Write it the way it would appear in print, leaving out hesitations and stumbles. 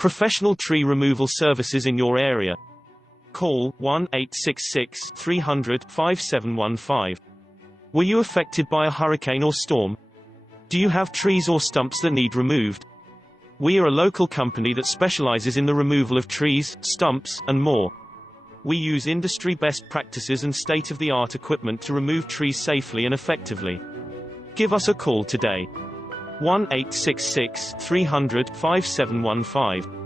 Professional tree removal services in your area. Call 1-866-300-5715. Were you affected by a hurricane or storm? Do you have trees or stumps that need removed? We are a local company that specializes in the removal of trees, stumps, and more. We use industry best practices and state-of-the-art equipment to remove trees safely and effectively. Give us a call today. 1-866-300-5715.